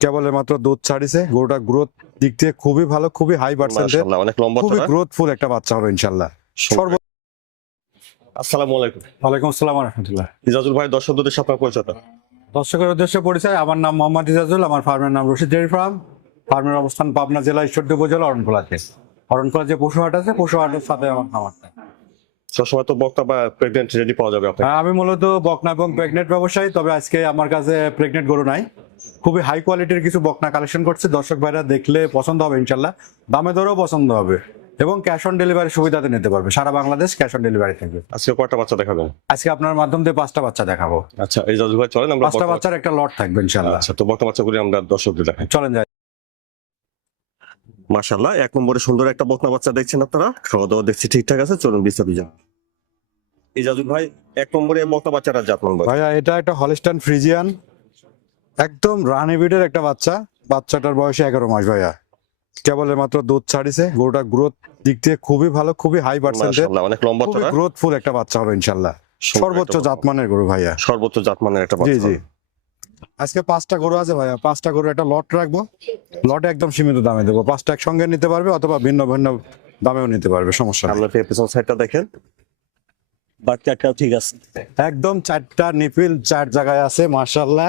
কেবলের মাত্র দুধ ছাড়িছে। গরুটা গ্রোথ দিক থেকে খুবই ভালো খুবই হাই পার্সেন্টেজ অনেক লম্বা খুবই গ্রোথফুল একটা বাচ্চা হবে ইনশাল্লাহ সর্ব আসসালামু আলাইকুম। ওয়ালাইকুম আসসালাম রহমতুল্লাহ। ইজাজুল ভাই দর্শকদের সাথে আপনার পরিচয়টা। দর্শকের উদ্দেশ্যে পরিচয় আমার নাম মোহাম্মদ ইজাজুল আমার ফার্মের নাম রশিদ ডেয়ারি ফার্ম। ফার্মের অবস্থান পাবনা জেলা ঈশ্বরদী উপজেলা অরণখোলাতে অরণখোলা যে পশু হাট আছে পশু হাটের সাথে আমার খামারটা সবসময় তো বক্তা বা প্রেগনেন্ট রেডি পাওয়া যাবে হ্যাঁ, আমি মূলত বকনা এবং প্রেগনেন্ট ব্যবসায়ী তবে আজকে আমার কাছে প্রেগনেন্ট গরু নাই। খুবই হাই কোয়ালিটির কিছু বকনা কালেকশন করছি। দর্শক ভাইরা দেখলে পছন্দ হবে ইনশাল্লাহ দামে দরেও পছন্দ হবে। এবং ক্যাশ অন ডেলিভারি সুবিধাতে নিতে পারবে। সারা বাংলাদেশ ক্যাশ অন ডেলিভারি থাকবে। আজকে কয়টা বাচ্চা দেখাবেন আজকে আপনার মাধ্যম দিয়ে পাঁচটা বাচ্চা দেখাবো। আচ্ছা ইজাজুল ভাই চলেন আমরা পাঁচটা বাচ্চার একটা লট থাকবে ইনশাল্লাহ আচ্ছা তো বক্তা বাচ্চাগুলি আমরা দর্শকদের দেখাই। চলেন যাই। মাশাআল্লাহ এক নম্বরে সুন্দর একটা বকনা বাচ্চা দেখছেন আপনারা? খাওয়া দাওয়া দেখছি ঠিকঠাক আছে চলুন বিস্তারিত জান ইজাজুল ভাই এক নম্বরে বকনা বাচ্চাটা জাত নম্বর। ভাইয়া এটা একটা হলিস্টান ফ্রিজিয়ান একদম রানি বিডের একটা বাচ্চা। বাচ্চাটার বয়সে এগারো মাস ভাইয়া। কেবলের মাত্র দুধ ছাড়িছে। গরুটা গ্রোথ দিক থেকে খুবই ভালো খুবই হাই পার্সেন্টেজ অনেক লম্বা গ্রোথফুল একটা বাচ্চা হবে ইনশাল্লাহ সর্বোচ্চ জাতমানের গরু ভাইয়া। সর্বোচ্চ জাতমানের একটা জি জি। আজকে পাঁচটা গরু আছে ভাইয়া। পাঁচটা গরু একটা লট রাখব। লটে একদম সীমিত দামে দেবো। পাঁচটা একসঙ্গে নিতে পারবে অথবা ভিন্ন ভিন্ন দামেও নিতে পারবে সমস্যা নেই। সামনে পেছন সাইডটা দেখেন। বাচ্চাটাও ঠিক আছে। একদম চারটা নিপিল চার জায়গায় আছে মার্শাল্লাহ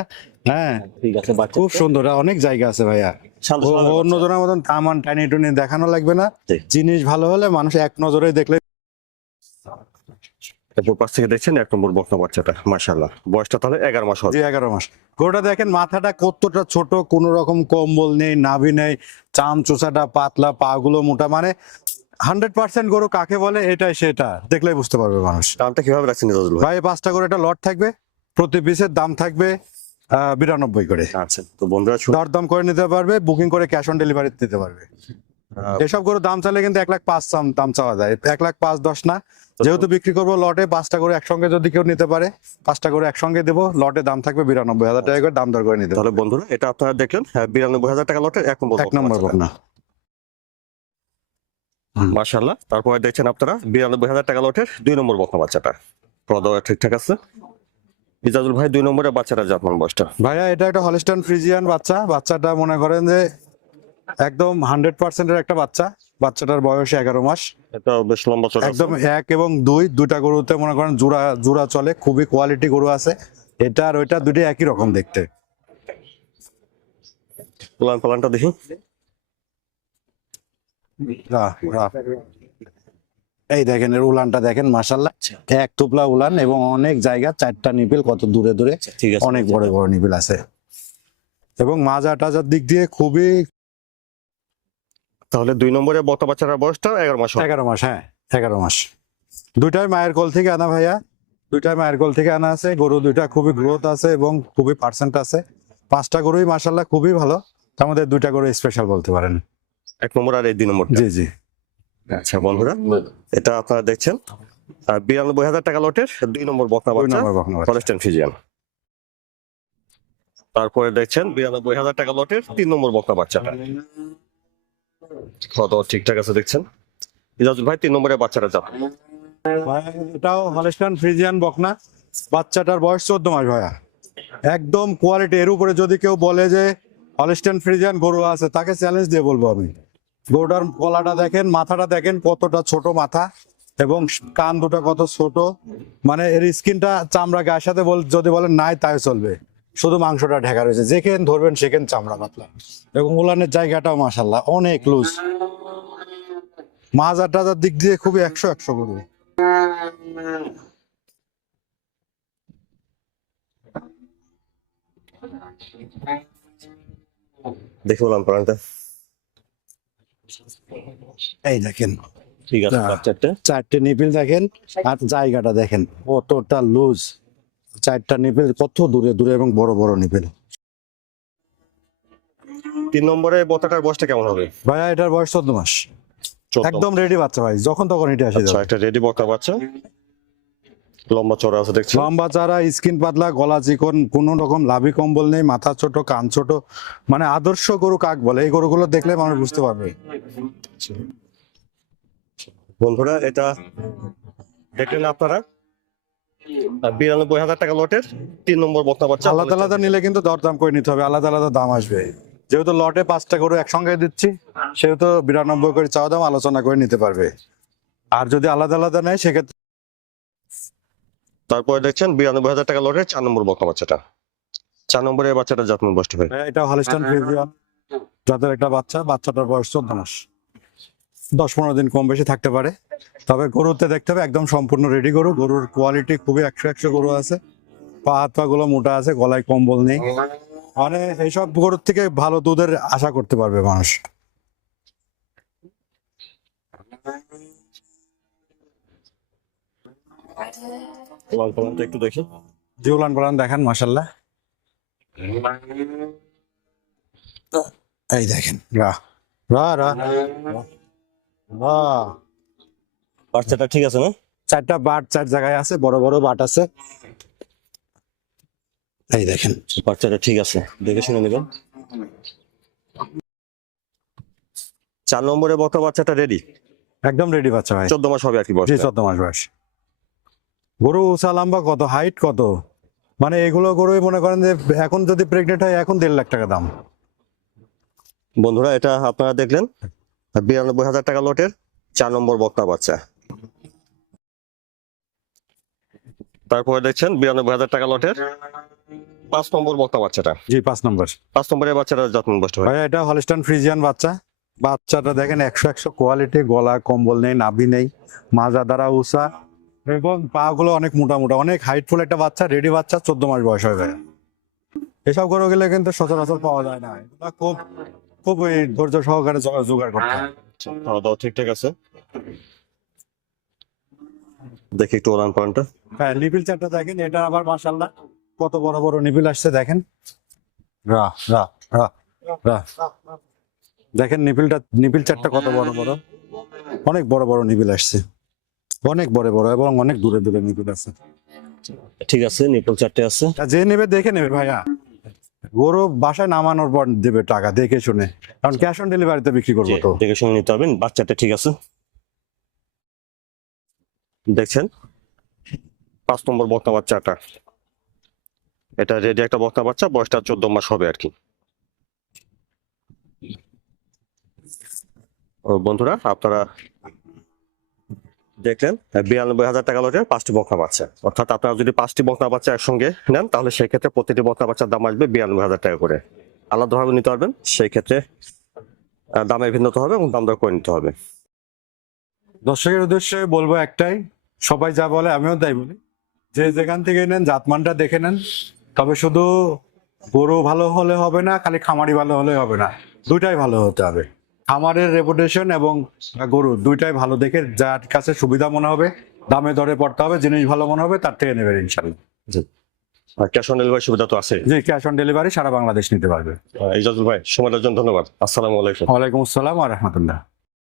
হ্যাঁ ঠিক আছে খুব সুন্দর অনেক জায়গা আছে ভাইয়া। অন্য জনের মতন তামান টানি টুনি দেখানো লাগবে না। জিনিস ভালো হলে মানুষ এক নজরে দেখলে এরপর পাশ থেকে দেখছেন এক নম্বর বকনা বাচ্চাটা মাশাআল্লাহ। বয়সটা তাহলে এগারো মাস হবে। এগারো মাস। গরুটা দেখেন মাথাটা কতটা ছোট কোন রকম কম্বল নেই নাভি নেই চাম চোষাটা পাতলা পা গুলো মোটা মানে হান্ড্রেড পার্সেন্ট গরু কাকে বলে এটাই সেটা। দেখলেই বুঝতে পারবে মানুষ। দামটা কীভাবে রাখছেন ভাই পাঁচটা করে একটা লট থাকবে প্রতি পিসের দাম থাকবে বিরানব্বই করে। আচ্ছা তো বন্ধুরা। দরদাম করে নিতে পারবে বুকিং করে ক্যাশ অন ডেলিভারি দিতে পারবে। এসব গরু দাম চাইলে কিন্তু এক লাখ পাঁচ দাম চাওয়া যায়। এক লাখ পাঁচ দশ না। যেহেতু বিক্রি করব লটে পাঁচটা করে একসঙ্গে যদি কেউ নিতে পারে পাঁচটা করে একসঙ্গে দেবো লটে দাম থাকবে বিরানব্বই হাজার টাকা করে দাম দর করে নিতে তাহলে বন্ধুরা এটা আপনারা দেখলেন হ্যাঁ, বিরানব্বই হাজার টাকা লটের এক নম্বর এক নম্বর বকনা। মাশাল্লাহ তারপরে দেখছেন আপনারা বিরানব্বই হাজার টাকা লটের দুই নম্বর বকনা বাচ্চাটা। প্রদাও ঠিকঠাক আছে? ইজাজুল ভাই দুই নম্বরে বাচ্চাটা জাতমান বয়সটা। ভাইয়া এটা একটা হলিস্টান ফ্রিজিয়ান বাচ্চা। বাচ্চাটা মনে করেন যে একদম হান্ড্রেড পার্সেন্টের একটা বাচ্চা। বাচ্চাটার বয়স এগারো মাস। এটা বেশ লম্বা চড়া। একদম এক এবং দুই দুইটা গরুতে মনে করেন জোড়া জোড়া চলে খুবই কোয়ালিটি গরু আছে। এটা আর ওইটা দুটোই একই রকম দেখতে। উলান পালানটা দেখি। এই দেখেন এর উলানটা দেখেন মাসাল্লাহ এক টুপলা উলান এবং অনেক জায়গা চারটা নিপিল কত দূরে দূরে আছে অনেক বড় বড় নিপিল আছে। এবং মাজা টাজার দিক দিয়ে খুবই তাহলে দুই নম্বরে বত বাচ্চাটার বয়সটা এগারো মাস এগারো মাস হ্যাঁ এগারো মাস। দুইটাই মায়ের কোল থেকে আনা ভাইয়া। দুইটাই মায়ের কোল থেকে আনা আছে। গরু দুইটা খুবই গ্রোথ আছে এবং খুবই পার্সেন্ট আছে। পাঁচটা গরুই মাসাল্লাহ খুবই ভালো। তার মধ্যে দুইটা গরু স্পেশাল বলতে পারেন। এক নম্বর আর এই দুই নম্বর জি জি। আচ্ছা বন্ধুরা এটা আপনারা দেখছেন। আর বিরানব্বই হাজার টাকা লটের দুই নম্বর বকনা বাচ্চা ফিজিয়ান তারপরে দেখছেন বিরানব্বই হাজার টাকা লটের তিন নম্বর বকনা বাচ্চাটা কত ঠিকঠাক আছে দেখছেন? ইজাজুল ভাই তিন নম্বরে বাচ্চাটা যান। ভাইয়া, এটাও হলিস্টান ফ্রিজিয়ান বকনা। বাচ্চাটার বয়স চোদ্দ মাস ভাইয়া। একদম কোয়ালিটি এর উপরে যদি কেউ বলে যে হলিস্টান ফ্রিজিয়ান গরু আছে তাকে চ্যালেঞ্জ দিয়ে বলব আমি। গরুটার গলাটা দেখেন, মাথাটা দেখেন কতটা ছোট মাথা এবং কান দুটা কত ছোট। মানে এর স্কিনটা চামড়া গায়ের সাথে বল যদি বলেন নাই, তাই চলবে। শুধু মাংসটা ঢেকা রয়েছে। যেখানে ধরবেন সেখানে চামড়া পাতলা। এবং উলানের জায়গাটাও মাসাল্লাহ অনেক লুজ মাজার টাজার দিক দিয়ে খুবই একশো একশো গরু দেখে বললাম প্রাণটা এই দেখেন। ঠিক আছে চারটে। চারটে নিপিল দেখেন আর জায়গাটা দেখেন কতটা লুজ চারটা নিপিল কত দূরে দূরে এবং বড় বড় নিপিল। তিন নম্বরে বতাটার বয়সটা কেমন হবে? ভাইয়া এটার বয়স চোদ্দ মাস। একদম রেডি বাচ্চা ভাই যখন তখন এটা আসে আচ্ছা একটা রেডি বকনা বাচ্চা। লম্বা চড়া আছে দেখছেন? লম্বা চারা স্কিন পাতলা গলা চিকন কোন রকম লাভি কম্বল নেই মাথা ছোট কান ছোট মানে আদর্শ গরু কাক বলে। এই গরুগুলো দেখলে মানুষ বুঝতে পারবে। বন্ধুরা এটা দেখলেন আপনারা? বিরানব্বই হাজার টাকা লটের তিন নম্বর বকনা বাচ্চা আলাদা আলাদা নিলে কিন্তু দরদাম করে নিতে হবে আলাদা আলাদা দাম আসবে। যেহেতু লটে পাঁচটা গরু একসঙ্গে দিচ্ছি সেহেতু বিরানব্বই করে চাওয়া দাম আলোচনা করে নিতে পারবে। আর যদি আলাদা আলাদা নেয় সেক্ষেত্রে তারপরে দেখছেন বিরানব্বই হাজার টাকা লটের চার নম্বর বকনা বাচ্চাটা। চার নম্বরের বাচ্চাটা যত্ন বসতে হবে। এটা হলিস্টান একটা বাচ্চা, বাচ্চাটার বয়স চোদ্দ মাস। দশ পনেরো দিন কম বেশি থাকতে পারে। তবে গরুতে দেখতে হবে, একদম সম্পূর্ণ রেডি গরু। গরুর কোয়ালিটি খুবই একশো একশো গরু আছে। পা হাত পা গুলো মোটা আছে, গলায় কম্বল নেই। মানে এইসব গরুর থেকে ভালো দুধের আশা করতে পারবে মানুষ। লাল কালারটা একটু দেখি। জিউলান পালান দেখেন মাসাল্লাহ এই দেখেন রা রা রা রা বাচ্চাটা ঠিক আছে না? চারটা বাট চার জায়গায় আছে বড় বড় বাট আছে। এই দেখেন। বাচ্চাটা ঠিক আছে দেখে শুনে নেবেন। চার নম্বরে বকনা বাচ্চাটা রেডি একদম রেডি বাচ্চা ভাই। চোদ্দ মাস হবে আর কি বয়স চোদ্দ মাস বয়স। গরু উঁচা লম্বা কত? হাইট কত? মানে এগুলো গরুই মনে করেন যে এখন যদি প্রেগনেন্ট হয় এখন দেড় লাখ টাকা দাম। বন্ধুরা এটা আপনারা দেখলেন। বিরানব্বই হাজার টাকা লটের চার নম্বর বক্তা বাচ্চা। তারপরে দেখছেন বিরানব্বই হাজার টাকা লটের পাঁচ নম্বর বক্তা বাচ্চাটা। জি পাঁচ নম্বর। পাঁচ নম্বরের বাচ্চাটা যত্ন বসতে হয়। এটা হলিস্টান ফ্রিজিয়ান বাচ্চা। বাচ্চাটা দেখেন একশো একশো কোয়ালিটি গলা কম্বল নেই নাভি নেই মাজা দ্বারা উষা এবং পা গুলো অনেক মোটা মোটা অনেক হাইটফুল একটা বাচ্চা রেডি বাচ্চা চোদ্দ মাস বয়স হয়ে যায়। এসব গরু গেলে কিন্তু সচরাচর পাওয়া যায় না। এগুলা খুব খুব ধৈর্য সহকারে জোগাড় করতে হয়। খাওয়া দাওয়া ঠিকঠাক আছে? দেখি একটু ওলান পয়েন্টটা হ্যাঁ নিপিল চারটা দেখেন এটা আবার মাশাল্লাহ কত বড় বড় নিপিল আসছে দেখেন। রা রা রা রা দেখেন নিপিলটা নিপিল চারটা কত বড় বড়। অনেক বড় বড় নিপিল আসছে। অনেক বড় বড় এবং অনেক দূরে দূরে নিপিল আছে। ঠিক আছে নিপল চারটে আছে। যে নেবে দেখে নেবে ভাইয়া। গরু বাসায় নামানোর পর দেবে টাকা দেখে শুনে। কারণ ক্যাশ অন ডেলিভারিতে বিক্রি করব তো। দেখে শুনে নিতে পারবেন বাচ্চাটা ঠিক আছে। দেখছেন? পাঁচ নম্বর বক্তা বাচ্চাটা। এটা রেডি একটা বক্তা বাচ্চা বয়সটা চোদ্দ মাস হবে আর কি। ও বন্ধুরা আপনারা দেখলেন বিরানব্বই হাজার টাকা লটের পাঁচটি বকনা বাচ্চা। অর্থাৎ আপনারা যদি পাঁচটি বকনা বাচ্চা একসঙ্গে নেন, তাহলে সেই ক্ষেত্রে প্রতিটি বকনা বাচ্চার দাম আসবে বিরানব্বই হাজার টাকা করে। আলাদাভাবে নিতে পারবেন সেই ক্ষেত্রে দামে ভিন্নতা হবে এবং দাম দর করে নিতে হবে। দর্শকের উদ্দেশ্যে বলব একটাই, সবাই যা বলে আমিও তাই বলি। যে যেখান থেকে নেন, জাতমানটা দেখে নেন। তবে শুধু গরু ভালো হলে হবে না, খালি খামারি ভালো হলে হবে না। দুইটাই ভালো হতে হবে। খামারের রেপুটেশন এবং গরু দুইটাই ভালো দেখে যার কাছে সুবিধা মনে হবে দামে দরে পড়তে হবে জিনিস ভালো মনে হবে তার থেকে নেবেন ইনশাল্লাহ জি। ক্যাশ অন ডেলিভারি সুবিধা তো আছে জি ক্যাশ অন ডেলিভারি সারা বাংলাদেশ নিতে পারবে। ইজাজুল ভাই সময়ের জন্য ধন্যবাদ। আসসালামু আলাইকুম। ওয়ালাইকুম আসসালাম রহমতুল্লাহ।